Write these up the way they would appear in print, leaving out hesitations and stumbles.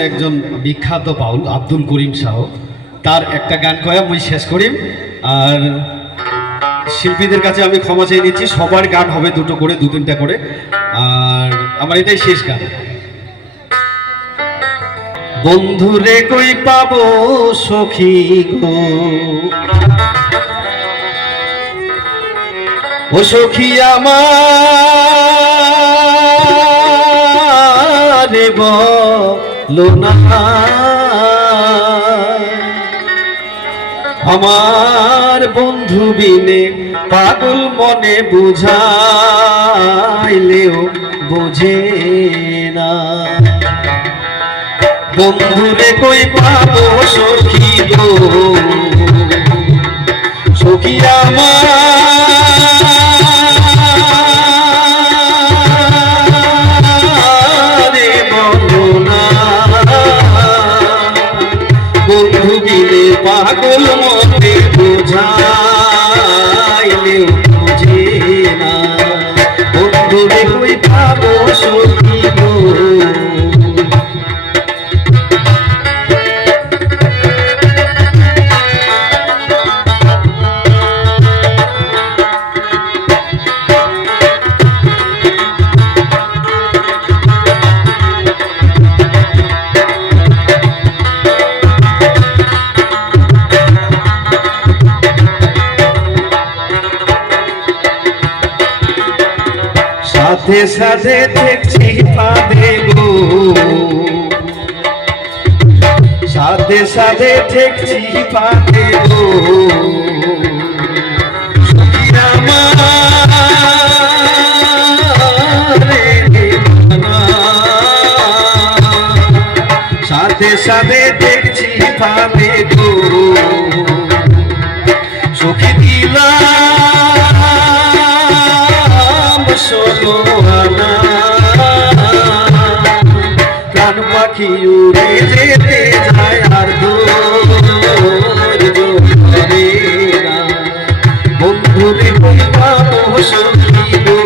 একজন বিখ্যাত বাউল আব্দুল করিম শাহ তার একটা গান কয়া মুই শেষ করিম। আর শিল্পীদের কাছে আমি ক্ষমা চেয়ে নিচ্ছি, সবার গান হবে দুটো করে, দু তিনটা করে। আর আমার এটাই শেষ গান। বন্ধুরে কই পাবো সখী গো, ও সখী আমার বলো না, আমার বন্ধু বিনে পাগল মনে বুঝাইলেও বোঝে না। বন্ধুরে কই পাবো সখী গো, সখী আমার পাগল মনে বোঝাইলে বুঝে না। বন্ধুরে কই পাবো সখী গো, সাথে সাথে দেখছি পাদে গো, সাথে সাথে দেখছি পাদে গো, সখী আমার সাথে সাথে দেখছি পাদে গো, সখী দিলা প্রাণ পাখি উড়ে যেতে যায় আর বন্ধুরে কই পাবো সখী গো।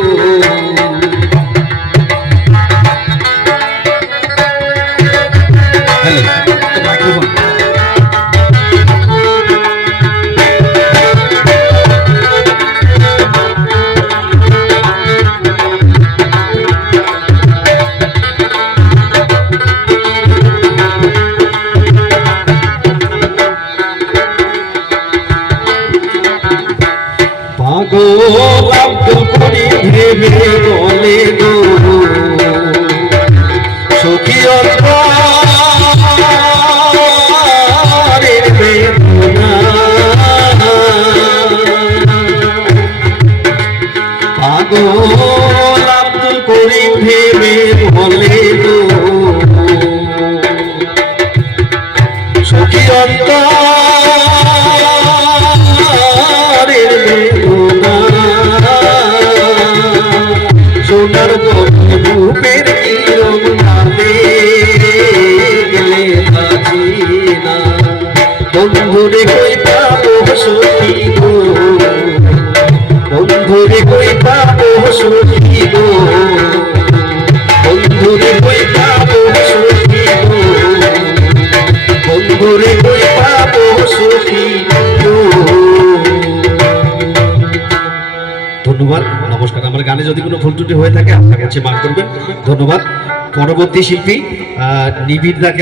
আব্দুল করিম ভেবে বলে গো, সখী অন্তরের বেদনা, পাগল আব্দুল করিম ভেবে বলে গো, সখী অন্তরের বেদনা, সোনার রূপের কিরণ নামে গেলে বাঁচি না। বন্ধুরে কই পাবো সখী গো, বন্ধুরে কই পাবো সখী গো, বন্ধুরে কই পাবো সখী গো, বন্ধুরে কই পাবো সখী গো। ধন্যবাদ, নমস্কার। আমার গানে যদি কোনো ভুল ত্রুটি হয়ে থাকে আপনার কাছে মাফ করবেন। ধন্যবাদ। পরবর্তী শিল্পী নিবিড়দাকে